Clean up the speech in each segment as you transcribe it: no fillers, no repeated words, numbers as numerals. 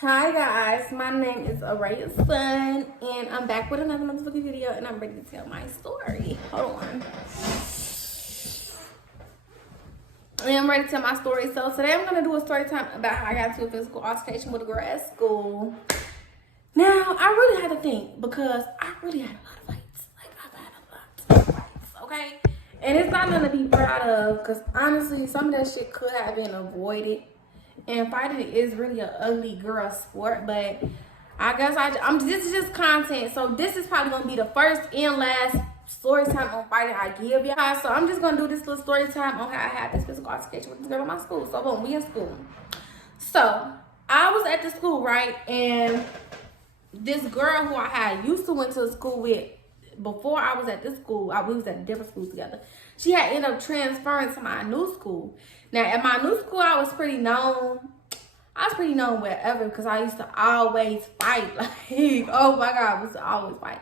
Hi guys, my name is Araya's son, and I'm back with another motherfucking video, and I'm ready to tell my story. Hold on. And I'm ready to tell my story. So today I'm gonna do a story time about how I got into a physical altercation with a girl at school. Now I really had to think because I really had a lot of fights. Like I've had a lot of fights, okay? And it's not nothing to be proud of, because honestly, some of that shit could have been avoided. And fighting is really an ugly girl sport, but I guess this is just content. So this is probably gonna be the first and last story time on fighting I give y'all. So I'm just gonna do this little story time on how I had this physical altercation with this girl in my school. So boom, we in school. So I was at the school, right? And this girl who I had used to went to school with before I was at this school, we was at different schools together. She had ended up transferring to my new school. Now, at my new school, I was pretty known. I was pretty known wherever because I used to always fight. Like, oh my God, I used to always fight.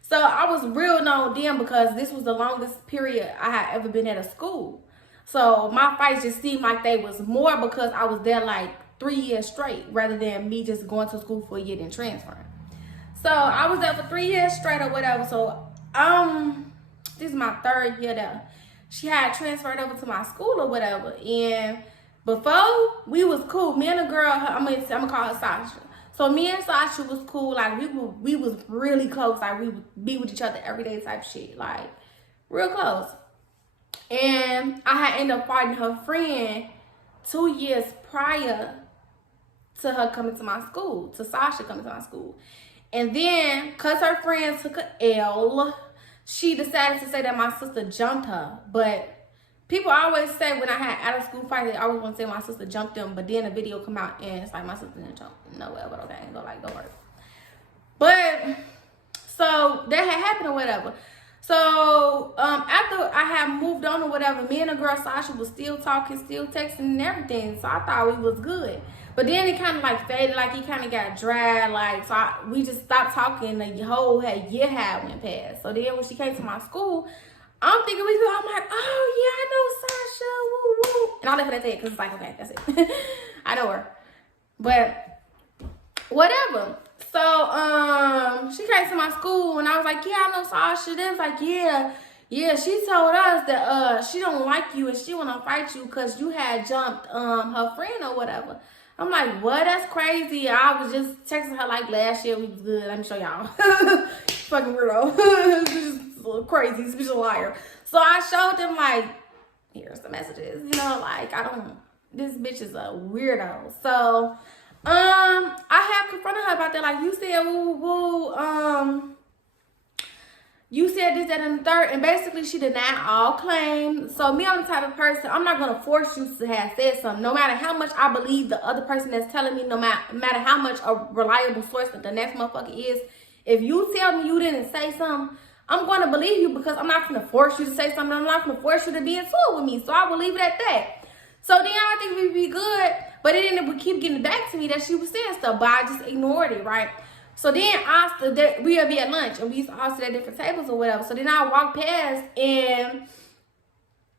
So I was real known then because this was the longest period I had ever been at a school. So my fights just seemed like they was more because I was there like 3 years straight rather than me just going to school for a year and transferring. So I was there for 3 years straight or whatever. So this is my 3rd year there. She had transferred over to my school or whatever. And before, we was cool. Me and a girl, I'm gonna call her Sasha. So me and Sasha was cool. Like we was really close. Like we would be with each other every day type shit. Like real close. And I had ended up fighting her friend 2 years prior to her coming to my school, to Sasha coming to my school. And then, cause her friend took a L, she decided to say that my sister jumped her. But people always say when I had out of school fights, they always want to say my sister jumped them. But then the video come out and it's like my sister didn't jump nowhere. But okay, go work. But so that had happened or whatever. So after I had moved on or whatever, me and the girl Sasha was still talking, still texting and everything. So I thought we was good. But then it kind of like faded, like it kind of got dry, like, so we just stopped talking. The whole year had went past. So then when she came to my school, I'm thinking I'm like, oh yeah, I know Sasha, woo woo. And I'll leave it at that because it's like, okay, that's it. I know her. But whatever. So she came to my school and I was like, yeah, I know Sasha. They was like, yeah, she told us that she don't like you and she wanna fight you because you had jumped her friend or whatever. I'm like, what? That's crazy. I was just texting her like last year we was good. Let me show y'all. Fucking weirdo. This is crazy. This bitch a liar. So I showed them like, here's the messages. You know, like this bitch is a weirdo. So I have confronted her about that. Like you said, you said this, that, and the third, and basically she denied all claims. So me, I'm the type of person, I'm not going to force you to have said something. No matter how much I believe the other person that's telling me, no matter how much a reliable source that the next motherfucker is, if you tell me you didn't say something, I'm going to believe you because I'm not going to force you to say something. I'm not going to force you to be in tour with me. So I will leave it at that. So then I think we'd be good, but it would keep getting back to me that she was saying stuff, but I just ignored it, right? So then we'll be at lunch and we used to all sit at different tables or whatever. So then I walked past, and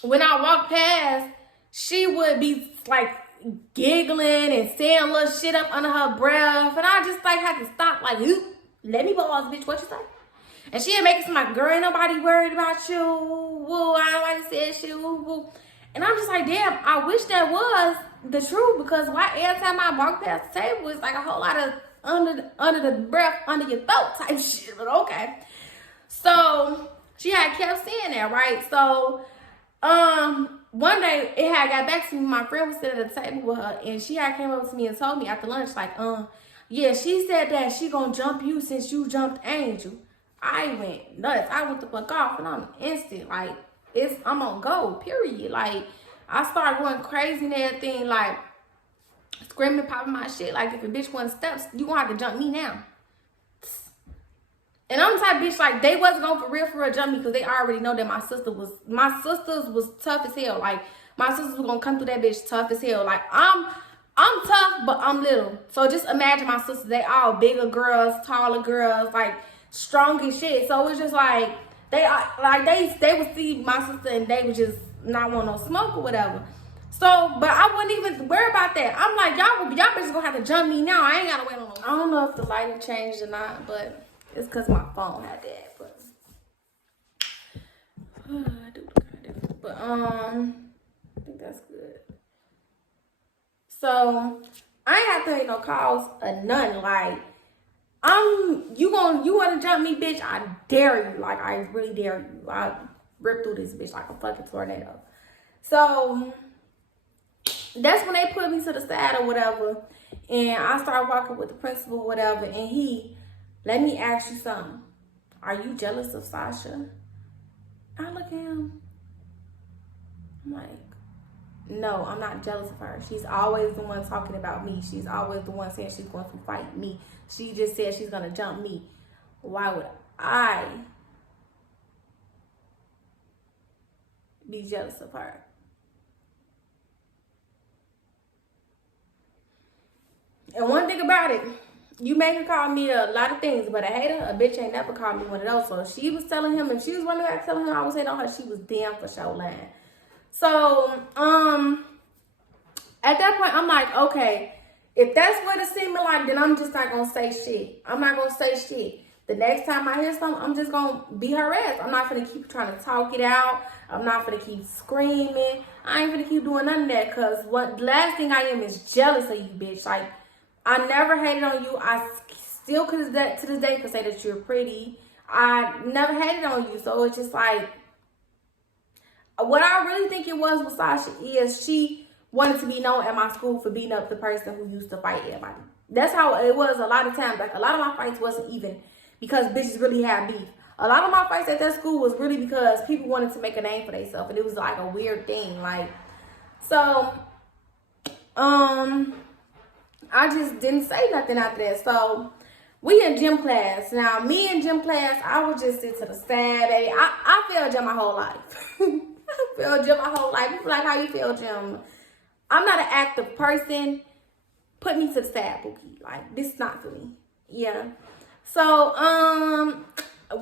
when I walked past, she would be like giggling and saying little shit up under her breath. And I just like had to stop, like, let me pause, bitch, what you say? And she had making some like, girl, ain't nobody worried about you. Woo, I don't like to say shit, woo, woo. And I'm just like, damn, I wish that was the truth, because why every time I walk past the table, it's like a whole lot of under the breath, under your throat type shit, but okay. So she had kept saying that, right? So one day it had got back to me. My friend was sitting at the table with her, and she had came up to me and told me after lunch, like, yeah, she said that she gonna jump you since you jumped Angel. I went nuts. I went the fuck off, and I'm instant, like, I'm on go, period. Like, I started going crazy and everything, like screaming, popping my shit. Like, if a bitch wants steps, you gonna have to jump me now. And I'm the type of bitch, like, they wasn't going for real jump me because they already know that my sisters was tough as hell. Like, my sisters was gonna come through that bitch tough as hell. Like, I'm tough, but I'm little. So just imagine my sisters, they all bigger girls, taller girls, like strong as shit. So it's just like they would see my sister and they would just not want no smoke or whatever. So, but I wouldn't even worry about that. I'm like, y'all bitches gonna have to jump me now. I ain't gotta wait on. I don't know if the lighting changed or not, but it's cause my phone had that. But I do look kind of different. But I think that's good. So I ain't have to make no calls or nothing. Like, you wanna jump me, bitch? I dare you. Like, I really dare you. I rip through this bitch like a fucking tornado. So that's when they put me to the side or whatever, and I started walking with the principal or whatever, and he, let me ask you something. Are you jealous of Sasha? I look at him. I'm like, no, I'm not jealous of her. She's always the one talking about me. She's always the one saying she's going to fight me. She just said she's going to jump me. Why would I be jealous of her? And one thing about it, you may can call me a lot of things, but a hater, a bitch ain't never called me one of those. So she was telling him, if she was running back telling him I was hating on her, she was damn for sure lying. So, at that point, I'm like, okay, if that's what it seemed like, then I'm just not gonna say shit. I'm not gonna say shit. The next time I hear something, I'm just gonna be her ass. I'm not gonna keep trying to talk it out. I'm not gonna keep screaming. I ain't gonna keep doing none of that, because the last thing I am is jealous of you, bitch. Like, I never hated on you. I still to this day could say that you're pretty. I never hated on you. So it's just like, what I really think it was with Sasha is she wanted to be known at my school for beating up the person who used to fight everybody. That's how it was a lot of times. Like, a lot of my fights wasn't even because bitches really had beef. A lot of my fights at that school was really because people wanted to make a name for themselves, and it was like a weird thing. Like, so, I just didn't say nothing after that. So we in gym class. Now, me in gym class, I would just sit to the side, baby. I failed gym my whole life. I failed gym my whole life. People like, how you failed gym? I'm not an active person. Put me to the side, Pookie. Like, this is not for me. Yeah. So,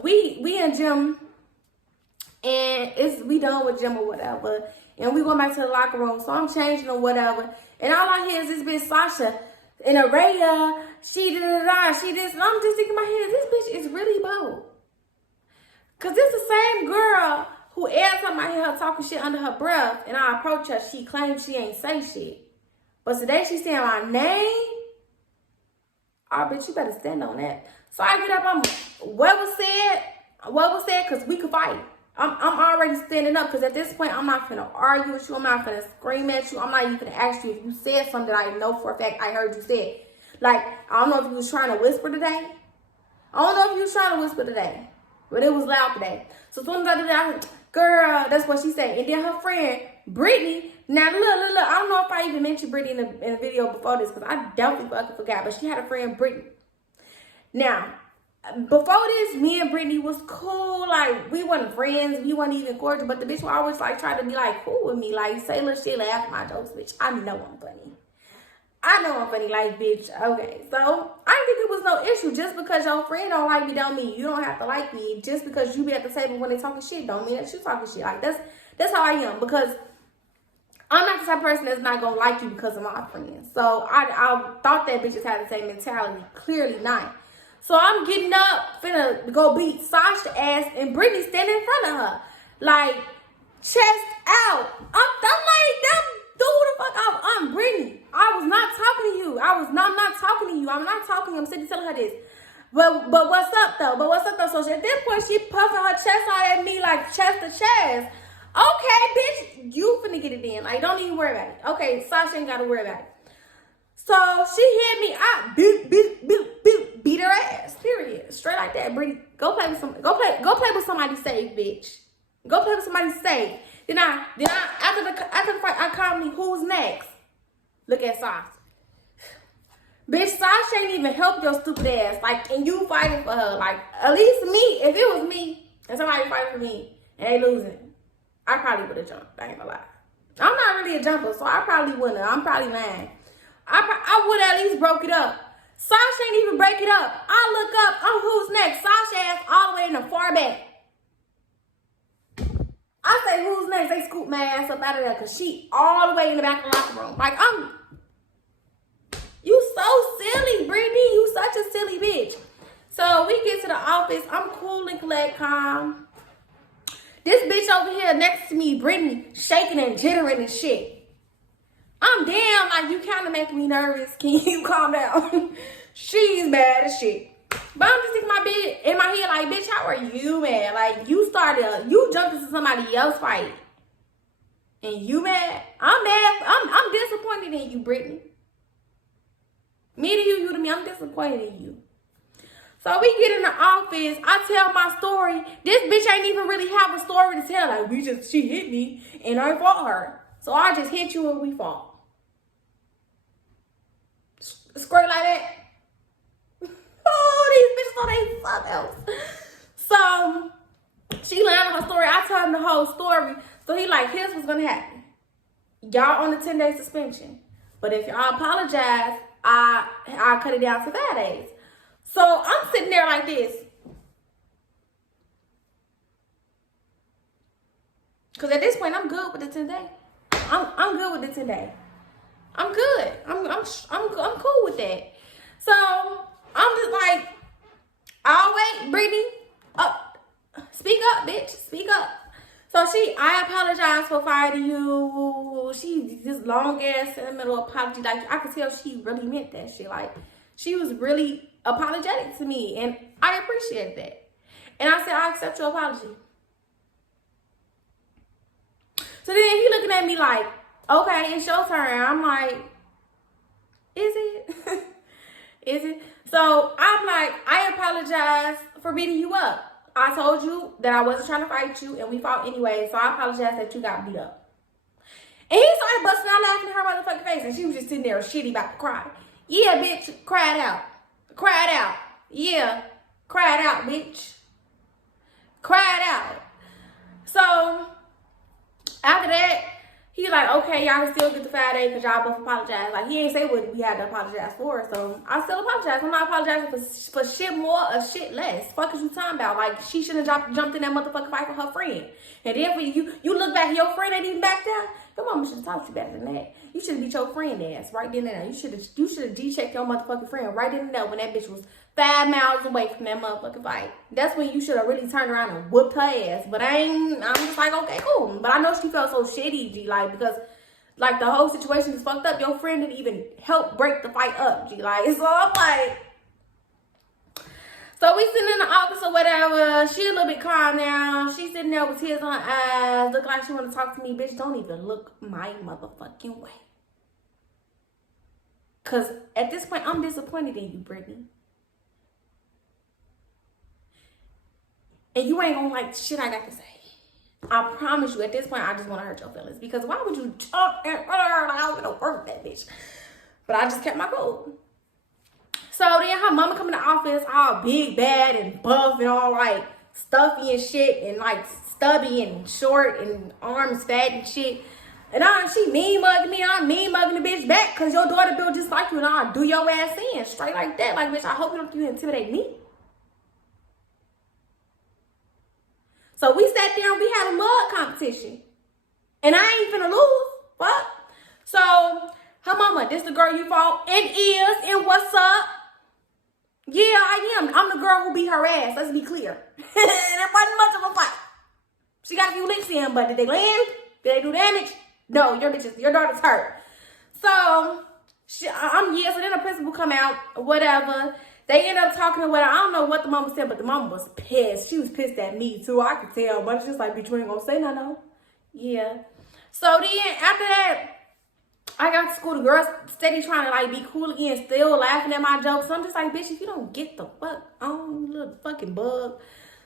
we in gym, and we done with gym or whatever, and we going back to the locker room. So I'm changing or whatever, and all I hear is this bitch Sasha and Araya, she she this, and I'm just thinking in my head, this bitch is really bold. Cause this the same girl who every time I hear her talking shit under her breath and I approach her, she claims she ain't say shit. But today she's saying my name. Oh, bitch, you better stand on that. So I get up, what was said, cause we could fight. I'm already standing up, because at this point, I'm not finna argue with you. I'm not finna scream at you. I'm not even finna ask you if you said something that I know for a fact I heard you say. Like, I don't know if you was trying to whisper today. But it was loud today. So as soon as I did that, I said, girl, that's what she said. And then her friend, Brittany, now look, I don't know if I even mentioned Brittany in the video before this, because I definitely fucking forgot, but she had a friend, Brittany. Now, before this, me and Brittany was cool. Like, we wasn't friends. We wasn't even cordial. But the bitch would always, like, try to be, like, cool with me. Like, say little shit, laugh at my jokes, bitch. I know I'm funny. Like, bitch. Okay. So, I didn't think it was no issue. Just because your friend don't like me don't mean you don't have to like me. Just because you be at the table when they talking shit don't mean that you talking shit. Like, that's how I am. Because I'm not the type of person that's not going to like you because of my friends. So, I thought that bitches had the same mentality. Clearly not. So I'm getting up, finna go beat Sasha ass, and Brittany standing in front of her. Like, chest out. I'm like, them, do the fuck out. I'm Brittany. I was not talking to you. I'm not talking to you. I'm not talking to you. I'm sitting telling her this. But what's up, though? So at this point, she puffing her chest out at me like chest to chest. Okay, bitch, you finna get it in. Like, don't even worry about it. Okay, Sasha ain't gotta worry about it. So she hit me. I beat her ass. Period. Straight like that. Brittany, go play with somebody safe, bitch. Go play with somebody safe. Then after the fight, I called me. Who's next? Look at Sasha. Bitch, Sasha ain't even help your stupid ass. Like, and you fighting for her. Like, at least me. If it was me and somebody fighting for me and they losing, I probably would have jumped. I ain't gonna lie. I'm not really a jumper, so I probably wouldn't. I'm probably lying. I would at least broke it up. Sasha ain't even break it up. I look up. Oh, who's next? Sasha ass all the way in the far back. I I say, who's next? They scoop my ass up out of there because she all the way in the back of the locker room. Like, you so silly, Brittany. You such a silly bitch. So we get to the office. I'm cool and collect, calm. This bitch over here next to me, Brittany, shaking and jittering and shit. I'm damn, like, you kind of making me nervous. Can you calm down? She's mad as shit. But I'm just thinking in my head, like, bitch, how are you mad? Like, you jumped into somebody else's fight. And you mad? I'm mad. I'm disappointed in you, Brittany. Me to you to me, I'm disappointed in you. So we get in the office, I tell my story. This bitch ain't even really have a story to tell. Like, she hit me and I fought her. So I just hit you and we fought. Squirt like that. Oh, these bitches thought they something else. So she learned her story. I told him the whole story. So he like, here's what's gonna happen. Y'all on a 10-day suspension. But if y'all apologize, I'll cut it down to 5 days. So I'm sitting there like this. Cause at this point I'm good with the 10 day. I'm good with the 10 day. I'm good. I'm cool with that. So I'm just like, I'll wait, Brittany. Speak up, bitch. Speak up. So I apologize for fighting you. She this long ass sentimental apology. Like, I could tell she really meant that shit. Like, she was really apologetic to me, and I appreciate that. And I said, I accept your apology. So then he looking at me like, okay, it's your turn. I'm like, is it? Is it? So I'm like, I apologize for beating you up. I told you that I wasn't trying to fight you, and we fought anyway, so I apologize that you got beat up. And he started busting out laughing in her motherfucking face, and she was just sitting there shitty about to cry. Yeah, bitch, cry it out. Cry it out. Yeah, cry it out, bitch. Cry it out. So after that, he like, okay, y'all can still get the 5 days because y'all both apologize. Like, he ain't say what we had to apologize for, so I still apologize. I'm not apologizing for shit more or shit less. Fuck is you talking about? Like, she shouldn't have jumped in that motherfucking fight with her friend. And then for you look back, your friend ain't even back down. Your mama should have talked to you better than that. You should have beat your friend ass right then and there. You should have G-checked your motherfucking friend right then and there when that bitch was 5 miles away from that motherfucking fight. That's when you should have really turned around and whooped her ass. But I'm just like, okay, cool. But I know she felt so shitty, G, like, because like the whole situation is fucked up. Your friend didn't even help break the fight up, G, like, so I'm like, so we sitting in the office or whatever. She a little bit calm now. She sitting there with tears on her eyes, looking like she want to talk to me. Bitch, don't even look my motherfucking way. Because at this point, I'm disappointed in you, Brittany. And you ain't gonna like the shit I got to say. I promise you, at this point, I just want to hurt your feelings. Because why would you jump and like I was gonna work that bitch? But I just kept my cool. So then her mama come in the office all big, bad, and buff, and all like stuffy and shit, and like stubby and short, and arms fat and shit. And she mean mugging me, and I'm mean mugging the bitch back, cause your daughter built just like you, and I'll do your ass in straight like that. Like, bitch, I hope you intimidate me. So we sat there and we had a mug competition, and I ain't finna lose. Fuck. So her mama, this the girl you fought and is, and what's up? Yeah, I am. I'm the girl who beat her ass. Let's be clear. And it wasn't much of a fight. She got a few licks in, but did they land? Did they do damage? No, your daughter's hurt. So so then the principal come out, whatever. They end up talking to whatever. I don't know what the mama said, but the mama was pissed. She was pissed at me too. I could tell, but it's just like, bitch, you ain't gonna say nothing, no. Yeah. So then after that, I got to school, the girls steady trying to like be cool again, still laughing at my jokes. So I'm just like, bitch, if you don't get the fuck on, you little fucking bug.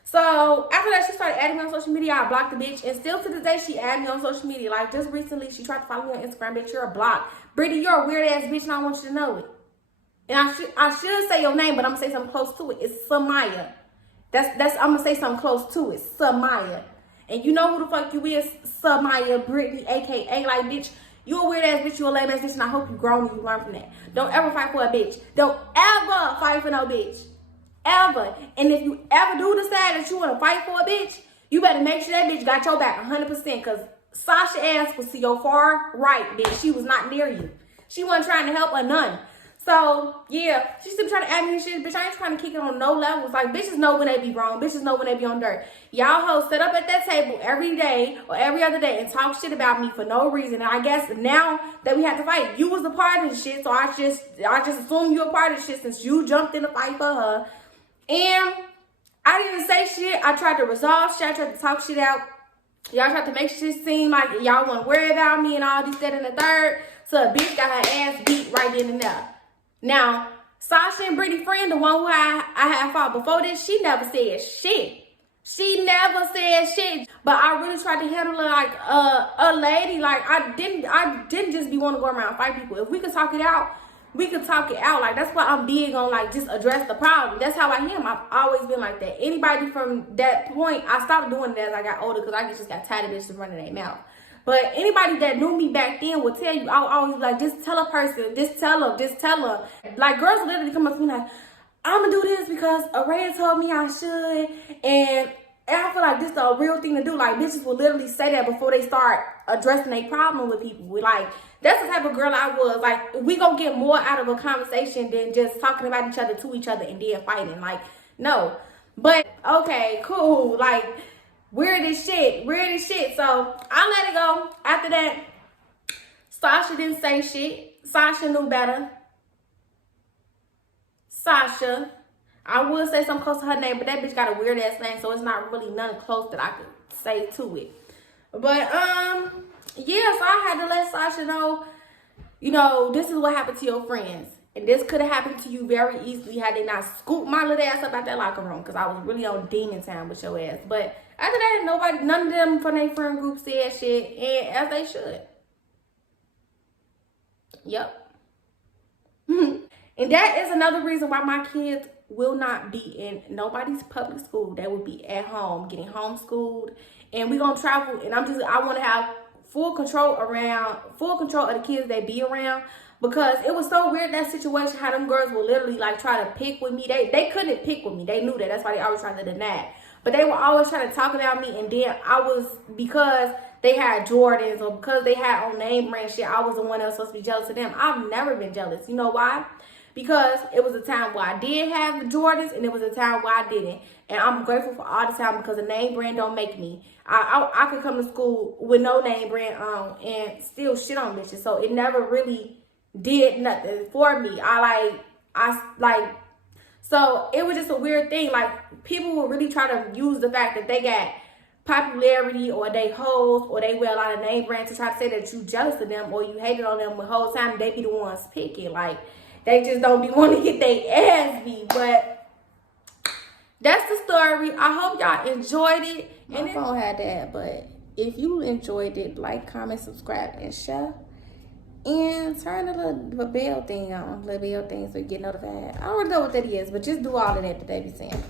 So after that, she started adding me on social media. I blocked the bitch, and still to this day, she added me on social media. Like, just recently, she tried to follow me on Instagram. Bitch, you're a block. Brittany, you're a weird ass bitch, and I want you to know it. And I should say your name, but I'm gonna say something close to it. It's Samaya. That's I'm gonna say something close to it. Samaya. And you know who the fuck you is? Samaya Brittany, aka like, bitch, you a weird ass bitch, you a lame ass bitch, and I hope you grown and you learn from that. Don't ever fight for a bitch. Don't ever fight for no bitch. Ever. And if you ever do decide that you want to fight for a bitch, You better make sure that bitch got your back 100%, because Sasha ass was to your far right, bitch. She was not near you. She wasn't trying to help or none. So, yeah, she's still trying to add me shit. Bitch, I ain't trying to kick it on no levels. Like, bitches know when they be wrong. Bitches know when they be on dirt. Y'all hoes sit up at that table every day or every other day and talk shit about me for no reason. And I guess now that we have to fight, you was a part of the shit. So I just assume you're a part of the shit since you jumped in the fight for her. And I didn't say shit. I tried to resolve shit. I tried to talk shit out. Y'all tried to make shit seem like y'all want to worry about me and all this, that, and the third. So a bitch got her ass beat right then and there. Now, Sasha and Brittany friend, the one who I had fought before this, she never said shit. She never said shit. But I really tried to handle her like a lady. Like, I didn't just be want to go around and fight people. If we could talk it out, we could talk it out. Like, that's why I'm big on, like, just address the problem. That's how I am. I've always been like that. Anybody from that point, I stopped doing it as I got older because I just got tired of bitches running their mouth. But anybody that knew me back then would tell you, I was always like, just tell a person, just tell her. Like, girls literally come up to me like, I'm gonna do this because Araya told me I should. And I feel like this is a real thing to do. Like, bitches will literally say that before they start addressing a problem with people. Like, that's the type of girl I was. Like, we gonna get more out of a conversation than just talking about each other to each other and then fighting. Like, no. But, okay, cool. Like, weird as shit. So I let it go. After that, Sasha didn't say shit. Sasha knew better. Sasha. I would say something close to her name, but that bitch got a weird ass name, so it's not really nothing close that I could say to it. But yeah, so I had to let Sasha know, you know, this is what happened to your friends. And this could have happened to you very easily had they not scooped my little ass up out that locker room, because I was really on demon time with your ass. But after that, none of them from their friend group said shit, and as they should. Yep. And that is another reason why my kids will not be in nobody's public school. They will be at home, getting homeschooled. And we're going to travel, and I want to have full control of the kids they be around. Because it was so weird, that situation, how them girls would literally like try to pick with me. They couldn't pick with me. They knew that. That's why they always tried to deny it. But they were always trying to talk about me. And then because they had Jordans or because they had on name brand shit, I was the one that was supposed to be jealous of them. I've never been jealous. You know why? Because it was a time where I did have the Jordans and it was a time where I didn't. And I'm grateful for all the time, because the name brand don't make me. I could come to school with no name brand on and still shit on bitches. So it never really did nothing for me. So it was just a weird thing. Like, people will really try to use the fact that they got popularity or they hoes or they wear a lot of name brands to try to say that you jealous of them or you hated on them the whole time. They be the ones picking. Like, they just don't be wanting to get their ass beat. But that's the story. I hope y'all enjoyed it. My phone had that, but if you enjoyed it, like, comment, subscribe, and share. And turn the little bell thing on. Little bell thing so you get notified. I don't know what that is, but just do all of that they be saying.